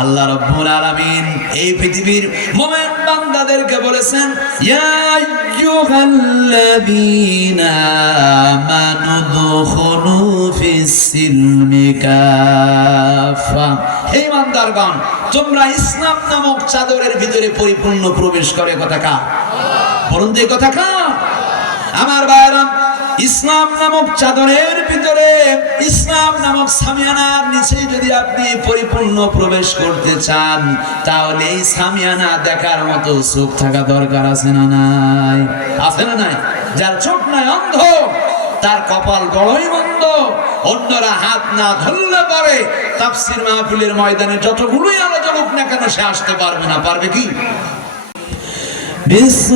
আল্লাহ রাব্বুল আলামিন এই পৃথিবীর মুমিন বান্দাদেরকে বলেছেন, ইয়া আইয়ুহাল্লাযীনা আমানু দুখুলু ফিস-সিলমি কাফা। হে ইমানদারগণ, তোমরা ইসলাম নামক চাদরের ভিতরে পরিপূর্ণ প্রবেশ করে। কথা কার? বলুন তো এই কথা কার? আমার ভাইরা, ইসলাম নামক চাদরের ভিতরে, ইসলাম নামক সামিয়ানার নিচে যদি আপনি পরিপূর্ণ প্রবেশ করতে চান, তাহলে এই সামিয়ানা দেখার মতো চোখ থাকা দরকার আছে না নাই? আছে না নাই? যার চোখ নাই, অন্ধ, তার কপাল বড়ই মন্দ। অন্যরা হাত না ধরলে পারে তাফসীর মাহফিলের ময়দানে যতগুলোই আলোচনা হোক না কেন, সে আসতে পারবে না। পারবে কি? বিসমিল্লাহির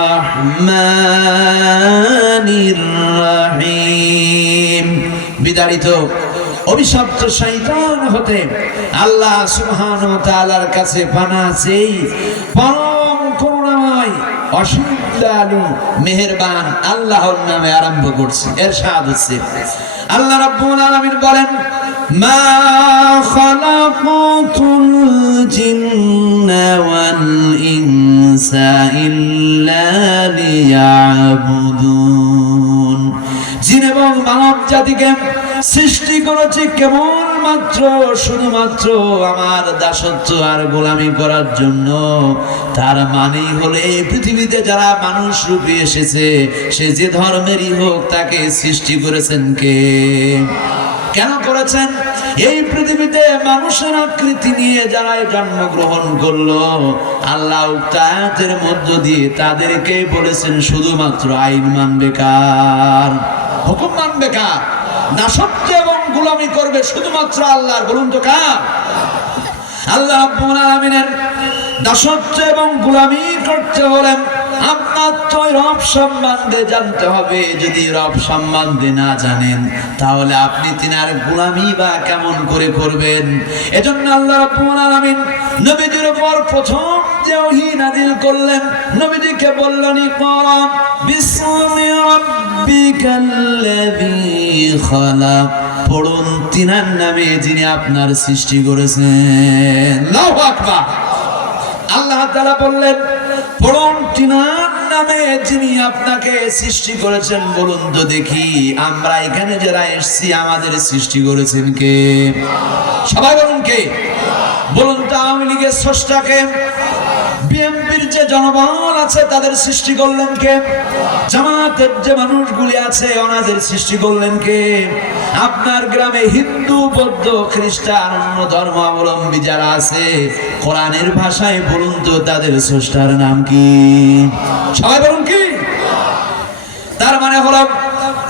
রহমানির রহিম। বিতাড়িত অভিশপ্ত শয়তান হতে আল্লাহ সুবহানাহু ওয়া তাআলার কাছে পানা চাই। পরম করুণাময়, অসীম দয়ালু, মেহেরবান আল্লাহর নামে আরম্ভ করছি। ইরশাদ হচ্ছে, আল্লাহ রাব্বুল আলামিন বলেন, মা খালাকাতুল জিন্না ওয়াল ইনসা ইল্লা লিয়াবুদুন। জিন এবং মানব জাতিকে সৃষ্টি করেছি কেবলমাত্র, শুধুমাত্র আমার দাসত্ব আর গোলামি করার জন্য। তার মানে হলো এই পৃথিবীতে যারা মানুষ রূপে এসেছে, সে যে ধর্মেরই হোক, তাকে সৃষ্টি করেছেন কে? কেন করেছেন? এই পৃথিবীতে মানুষের আকৃতি নিয়ে যারা জন্মগ্রহণ করলো, আল্লাহ তাআলার মধ্য দিয়ে তাদেরকে বলেছেন শুধুমাত্র আইন মানবে কার? হুকুম মানবে কার? দাসত্ব এবং গোলামি করবে শুধুমাত্র আল্লাহর। বলুন তো কার? আল্লাহ রাব্বুল আলামিনের দাসত্ব এবং গোলামি করতে হলে আপনার তো রব সম্বন্ধে জানতে হবে। যদি রব সম্বন্ধে না জানেন, তাহলে আপনি তিনার গোলামি বা কেমন করে করবেন? এজন্য আল্লাহ রাব্বুল আলামিন নবীজির উপর প্রথম যে ওহী নাযিল করলেন, নবীজিকে বললেন, ইকরা বিসমি রাব্বিকাল্লাযী খালাক। পড়ুন তিনার নামে যিনি আপনার সৃষ্টি করেছেন। আল্লাহু আকবার। আল্লাহ তাআলা বললেন, পড়ুন তিনার নামে যিনি আপনাকে সৃষ্টি করেছেন। বলুন তো দেখি, আমরা এখানে যারা এসেছি, আমাদের সৃষ্টি করেছেন কে? সবাই বলুন কে? বলুন তো আওয়ামী লীগের স্রষ্টাকে? বিএনপির যে জনবল আছে তাদের সৃষ্টি করলেন কে? জামাতের যে মানুষগুলি আছে ওনাদের সৃষ্টি করলেন কে? আপনার গ্রামে হিন্দু, বৌদ্ধ, খ্রিস্টান, অন্য ধর্মাবলম্বী যারা আছে, কোরআনের ভাষায় বলুন তো তাদের স্রষ্টার নাম কি? সবাই বলুন কি? তার মানে হলো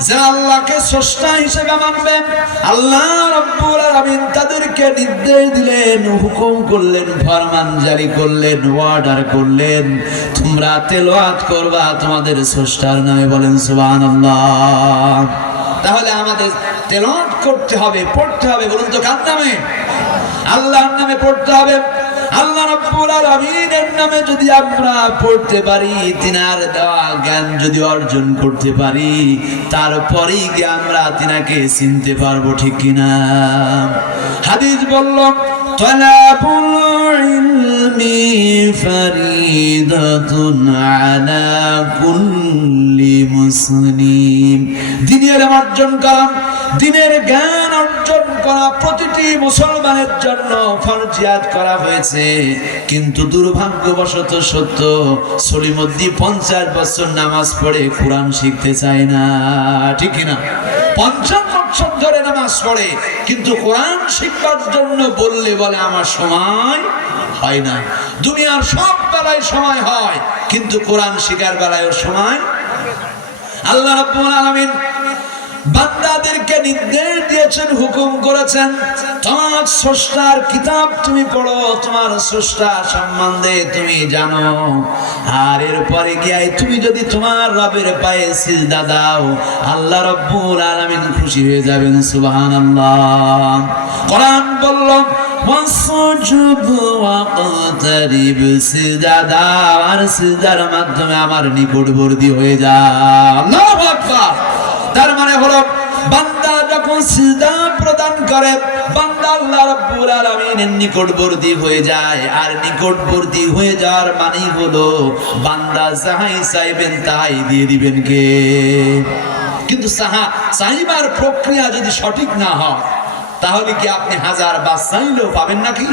যে আল্লাহকে স্রষ্টা হিসেবে মানবেন। আল্লাহ রাব্বুল আলামিন তাদেরকে নির্দেশ দিলেন, হুকুম করলেন, ফরমান জারি করলেন, অর্ডার করলেন, তোমরা তেলাওয়াত করবা তোমাদের স্রষ্টার নামে। বলেন সুবহানাল্লাহ। তাহলে আমাদের তেলাওয়াত করতে হবে, পড়তে হবে। বলুন তো কার নামে? আল্লাহর নামে পড়তে হবে। আল্লাহ রাব্বুল আলামিনের নামে যদি আমরা পড়তে পারি, তিনার দেওয়া জ্ঞান যদি অর্জন করতে পারি, তারপরেই কি আমরা তিনাকে চিনতে পারবো, ঠিক কিনা? হাদিস বলল, তালাবুল ইলমি ফরিদাতুন আলা কুল্লি মুসলিম। দ্বীনের অর্জন করা, দ্বীনের জ্ঞান অর্জন করা প্রতিটি মুসলমানের জন্য ফরজিয়াত করা হয়েছে। কিন্তু দুর্ভাগ্যবশত সত্য, সলিমুদ্দিন 50 বছর নামাজ পড়ে কোরআন শিখতে চায় না, ঠিক কিনা? 50 বছর ধরে নামাজ পড়ে, কিন্তু কোরআন শিখবার জন্য বললে বলে আমার সময় হয় না। দুনিয়ার সব বেলায় সময় হয়, কিন্তু কোরআন শিখার বেলায়ও সময়। আল্লাহ রাব্বুল আলামিন বান্দাদেরকে নির্দেশ দিয়েছেন, হুকুম করেছেন, তোমার স্রষ্টার কিতাব তুমি পড়ো, তোমার স্রষ্টা সম্বন্ধে তুমি জানো। আর এরপরে গিয়ে তুমি যদি তোমার রবের পায়ে সিজদা দাও, আল্লাহ রাব্বুল আলামিন খুশি হয়ে যাবেন। সুবহানাল্লাহ। কোরআন বলল, ওয়াসজুদ ওয়াকতারিব, সিজদা দাও আর সিজদার মাধ্যমে আমার নিকটবর্তী হয়ে যাও। আল্লাহু আকবার। তার মানে হলো বান্দা যখন সিজদা প্রদান করে, বান্দা আল্লাহ রাব্বুল আলামিনের নিকটবর্তী হয়ে যায়। আর নিকটবর্তী হয়ে যাওয়ার মানেই হলো বান্দা যাহাই চাইবেন তাই দিয়ে দিবেন কে? কিন্তু চাইবার প্রক্রিয়া যদি সঠিক না হয় তাহলে কি আপনি হাজার বার চাইলেও পাবেন নাকি?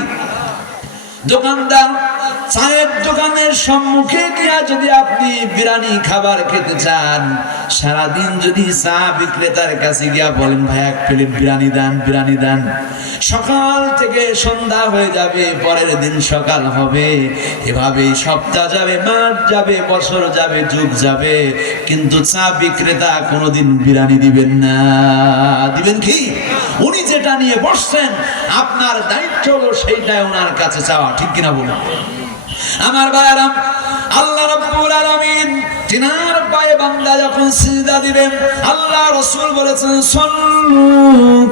দোকানদার চায়ের দোকানের সম্মুখে গিয়া যদি আপনি বিরিয়ানি খাবার খেতে চান, সারাদিন যদি চা বিক্রেতার কাছে গিয়া বলেন ভাই এক প্লেট বিরিয়ানি দেন, বিরিয়ানি দেন, সকাল থেকে সন্ধ্যা হয়ে যাবে, পরের দিন সকাল হবে, এভাবে সপ্তাহ যাবে, মাস যাবে, বছর যাবে, যুগ যাবে, কিন্তু চা বিক্রেতা কোনোদিন বিরিয়ানি দিবেন না। দিবেন কি? উনি যেটা নিয়ে বসছেন আপনার দায়িত্ব হলো সেইটাই ওনার কাছে চাওয়া, ঠিক কিনা বলুন? আমার ভাইরা, আল্লাহ রাব্বুল আলামিন তিনার পায়ে বান্দা যখন সিজদা দিবেন, আল্লাহ রাসূল বলেছেন সাল্লু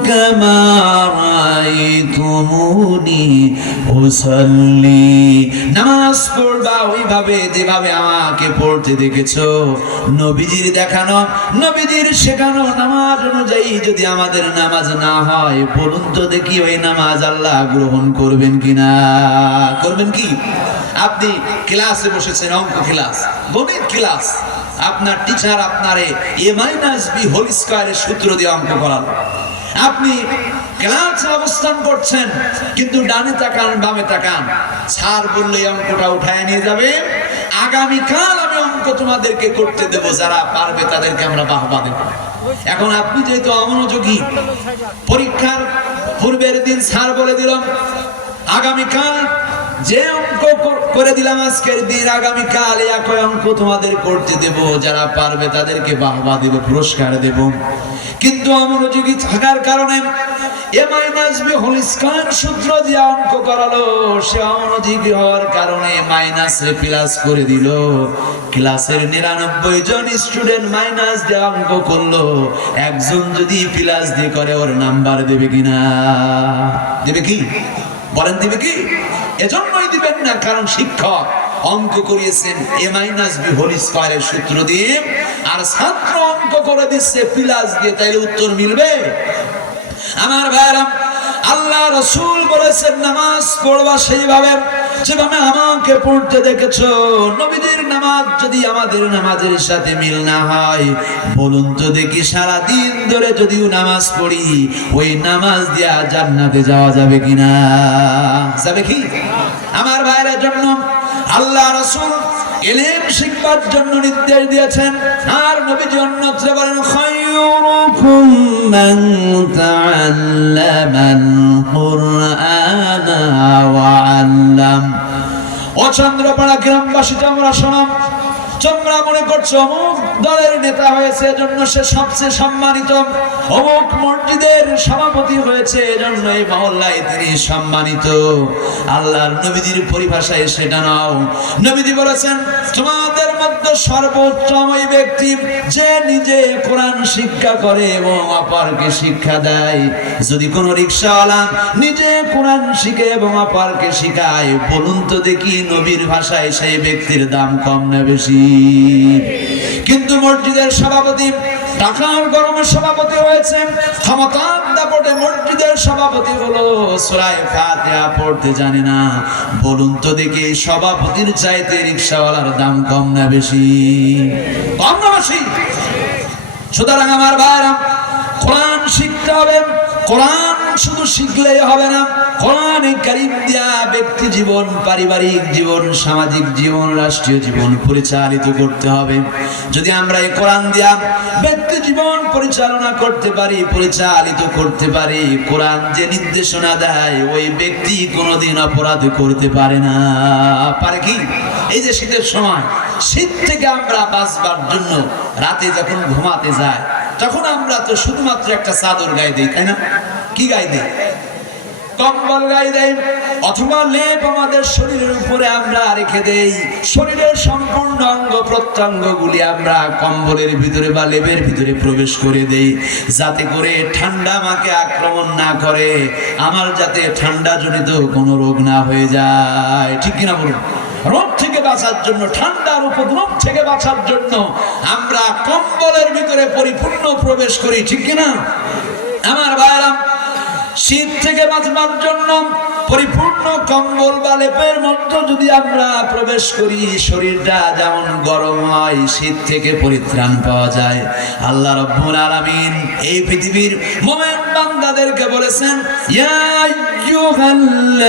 কামা রাআইতুমুনি উসাল্লি, নামাজ পড়বা ওইভাবে যেভাবে আমাকে পড়তে দেখেছো। নবীজির দেখানো, নবীজির শেখানো নামাজ অনুযায়ী যদি আমাদের নামাজ না হয়, বলুন তো দেখি ওই নামাজ আল্লাহ গ্রহণ করবেন কিনা? করবেন কি? আপনি ক্লাসে বসেছেন, অঙ্ক ক্লাস, গণিত ক্লাস, আপনার টিচার আপনারে a - b হোল স্কয়ারের সূত্র দিয়ে অঙ্ক করালো। আপনি ক্লাসে অবস্থান করছেন কিন্তু ডানে তাকান বামে তাকান, স্যার বললে অঙ্কটা উঠায় নিয়ে যাবে, আগামীকাল আমি অঙ্ক তোমাদেরকে করতে দেব, যারা পারবে তাদেরকে আমরা বাহবা দেব। এখন আপনি যেহেতু অমনোযোগী, পরীক্ষার পূর্বের দিন স্যার বলে দিল আগামীকাল যে অঙ্ক করে দিলাম আজকের দিন, আগামীকাল একই অঙ্ক তোমাদের করতে দেব, যারা পারবে তাদেরকে বাহবা দেব, পুরস্কার দেব। কিন্তু অমনোযোগী থাকার কারণে a - b হোল স্কয়ার সূত্র দিয়ে অঙ্ক করালো, সে অমনোযোগী হওয়ার কারণে মাইনাসে প্লাস করে দিল। ক্লাসের 99 জন স্টুডেন্ট মাইনাস দিয়ে অঙ্ক করলো, একজন যদি প্লাস দিয়ে করে ওর নাম্বার দেবে কিনা? দেবে কি? বলেন দিবে কি? এজন্যই দিবেন না কারণ শিক্ষক অঙ্ক করিয়েছেন a - b হোল স্কয়ারের সূত্র দিয়ে, আর ছাত্র অঙ্ক করে দিচ্ছে প্লাস দিয়ে, তাইলে উত্তর মিলবে? আমার ভাইরা, আল্লাহ রাসূল বলেছেন নামাজ পড়বা সেইভাবে যেভাবে আমাকে পড়তে দেখেছো। নবীদের নামাজ যদি আমাদের নামাজের সাথে মিল না হয়, বলুন তো দেখি সারা দিন ধরে যদিও নামাজ পড়ি, ওই নামাজ দিয়া জান্নাতে যাওয়া যাবে কিনা? যাবে কি? আমার ভাইয়ের জন্য আল্লাহ রাসূল ইলম শিক্ষার জন্য নির্দেশ দিয়েছেন, আর নবীজি অন্যত্র বলেন খায়রুকুম মান তাআল্লামাল কুরআনা ওয়া আল্লাম। ও চন্দ্রপাড়া গ্রামবাসী, তোমরা শোনো, তোমরা মনে করছো অমুক দলের নেতা হয়েছে এজন্য সে সবচেয়ে সম্মানিত, অমুক মসজিদের সভাপতি হয়েছে এজন্য এই মহল্লায় তিনি সম্মানিত। আল্লাহর নবীজির পরিভাষায় সেটা নাও। নবীজি বলেছেন তোমাদের মধ্যে সর্বোত্তম ওই ব্যক্তি যে নিজে কোরআন শিক্ষা করে এবং অপরকে শিক্ষা দেয়। যদি কোনো রিকশাওয়ালা নিজে কোরআন শিখে এবং অপরকে শিখায়, বলুন তো দেখি নবীর ভাষায় সেই ব্যক্তির দাম কম না বেশি? কিন্তু মসজিদের সভাপতি টাকার গরমে সভাপতি হয়েছে, ক্ষমতার দাপটে মসজিদের সভাপতি হলো, সূরা ফাতিহা পড়তে জানে না, বলুন তো দেখি সভাপতির চাইতে রিকশাওয়ালার দাম কম না বেশি? কম না বেশি? সুতরাং আমার ভাইরা, কোরআন শিখতে হবে। কোরআন শুধু শিখলেই হবে না, কোরআনে কারীম দিয়া ব্যক্তি জীবন, পারিবারিক জীবন, সামাজিক জীবন, রাষ্ট্রীয় জীবন পরিচালিত করতে হবে। যদি আমরা এই কোরআন দিয়া ব্যক্তি জীবন পরিচালনা করতে পারি, পরিচালিত করতে পারি, কোরআন যে নির্দেশনা দেয় ওই ব্যক্তি কোনোদিন অপরাধ করতে পারে না। পারে কি? এই যে শীতের সময়, শীত থেকে আমরা বাঁচবার জন্য রাতে যখন ঘুমাতে যায়, তখন আমরা তো শুধুমাত্র একটা চাদর গায়ে দিই, তাই না? কি গায়ে দিই? কম্বল গায়ে দেই, অথবা লেপ আমাদের শরীরের উপরে আমরা রেখে দেই। শরীরের সম্পূর্ণ অঙ্গ প্রত্যঙ্গ গুলি আমরা কম্বলের ভিতরে বা লেপের ভিতরে প্রবেশ করে দেই, যাতে করে ঠান্ডা আমাকে আক্রমণ না করে, আমার যাতে ঠান্ডা জনিত কোনো রোগ না হয়ে যায়। ঠিক কিনা বলুন? রোগ থেকে বাঁচার জন্য, ঠান্ডার উপদ্রব থেকে বাঁচার জন্য আমরা কম্বলের ভিতরে পরিপূর্ণ প্রবেশ করি, ঠিক কিনা? আমার ভাইরা, শীত থেকে বাঁচবার জন্য পরিপূর্ণ কম্বল বা লেপের মধ্যে যদি আমরা প্রবেশ করি, শরীরটা যেমন গরম হয়, শীত থেকে পরিত্রাণ পাওয়া যায়। আল্লাহ রাব্বুল আলামিন এই পৃথিবীর মুমিন বান্দাদেরকে বলেছেন, ইয়া আইয়ুহাল্লাযীনা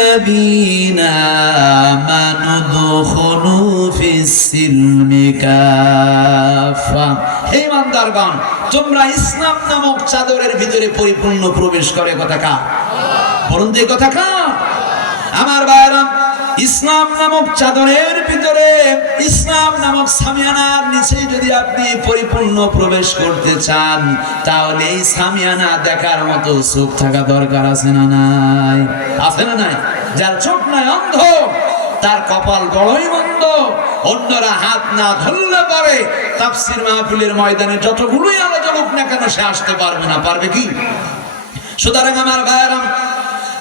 আমানু দুখুলু ফিস-সিলমি কাফা। হে ইমানদারগণ, তোমরা ইসলাম নামক চাদরের ভিতরে পরিপূর্ণ প্রবেশ করে। কথা কার? বলুন তো এই কথা কার? আমার ভাইরা, ইসলাম নামক চাদরের ভিতরে, ইসলাম নামক সামিয়ানার নিচে যদি আপনি পরিপূর্ণ প্রবেশ করতে চান, তাহলে এই সামিয়ানা দেখার মতো চোখ থাকা দরকার আছে না নাই? আছে না নাই? যার চোখ নাই, অন্ধ, তার কপাল বড়ই মন্দ। অন্যরা হাত না ধরলে পারে তাফসীর মাহফিলের ময়দানে যতগুলোই আলোচনা হোক না কেন সে আসতে পারবে না। পারবে কি? সুতরাং আমার ভাইরা,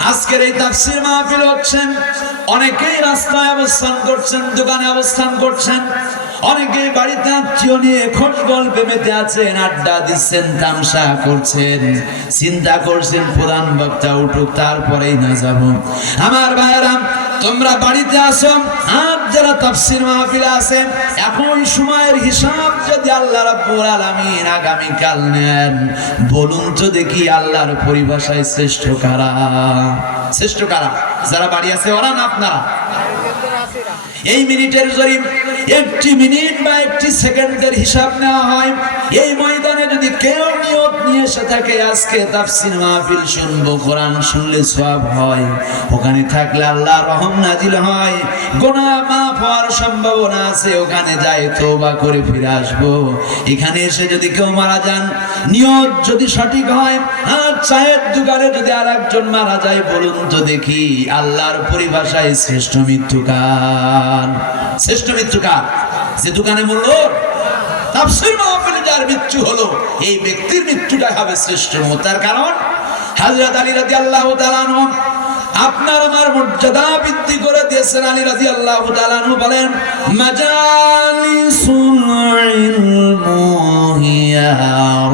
আজকের এই তাফসীর মাহফিল হচ্ছেন, অনেকেই রাস্তায় অবস্থান করছেন, দোকানে অবস্থান করছেন, অনেকেই বাড়িতে আত্মীয় নিয়ে খোঁজ গল্পে মেতে আছেন, আড্ডা দিচ্ছেন, তামসা করছেন, চিন্তা করছেন প্রধান বক্তা উঠুক তারপরেই না যাব। আমার ভাইরা, তোমরা বাড়িতে আসো, আর যারা তাফসীর মাহফিলে আছেন, এখন সময়ের হিসাব যদি আল্লাহ রাব্বুল আলামিন আগামী কাল নেন, বলুন তো দেখি আল্লাহর পরিভাষায় শ্রেষ্ঠ কারা? শ্রেষ্ঠ কারা? যারা বাড়ি আছে ওরা না আপনারা? এই মিনিটের জরিপ, একটি মিনিট বা একটি সেকেন্ডের হিসাব নেওয়া হয়, এই ময়দানে যদি কেউ নিয়ত নিয়ে এসে থাকে আজকে তাফসীর মাহফিল শুনবো, কোরআন শুনলে সওয়াব হয়, ওখানে থাকলে আল্লাহ রহম নাজিল হয়, গুনাহ মাফ হওয়ার সম্ভাবনা আছে, ওখানে যাই তওবা করে ফিরে আসবো। এখানে এসে যদি কেউ মারা যান, নিয়ত যদি সঠিক হয়, আর চায়ের দোকানে যদি আরেকজন মারা যায়, বলুন তো দেখি আল্লাহর পরিভাষায় শ্রেষ্ঠ মৃত্যুকার? শ্রেষ্ঠ মৃত্যুকার যে দোকানে মরল, তাফসীর মাহফিলে যার মৃত্যু হলো, এই ব্যক্তির মৃত্যুটা হবে শ্রেষ্ঠ। তার কারণ হযরত আলী রাদিয়াল্লাহু তাআলা আনহু আপনার আমার মর্যাদা বৃদ্ধি করে দিয়েছেন। আলী রাদিয়াল্লাহু তাআলা আনহু বলেন, মাজালিসুল ইলমু হিয়া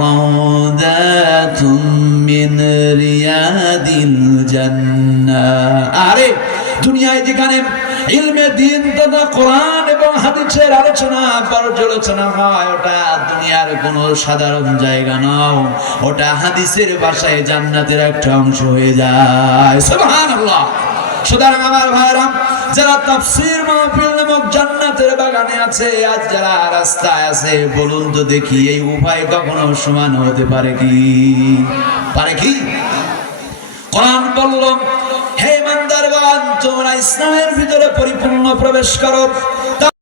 রাউদাতুম মিন রিয়াদিল জান্নাহ। আরে দুনিয়ায় যেখানে ইলমে দ্বীন তথা কোরআন এবং হাদিসের আলোচনা পর্যালোচনা হয়, ওটা দুনিয়ার কোনো সাধারণ জায়গা নয়, ওটা হাদিসের ভাষায় জান্নাতের একটা অংশ হয়ে যায়। সুবহানাল্লাহ। সুতরাং আমার ভাইরা, যারা তাফসীর মাহফিল নামক জান্নাতের বাগানে আছে, আজ যারা রাস্তায় আছে, বলুন তো দেখি এই উভয় কখনো সমান হতে পারে কি? পারে কি? কোরআন বলল, হে ইমানদারগণ, তোমরা ইসলামের ভিতরে পরিপূর্ণ প্রবেশ করো।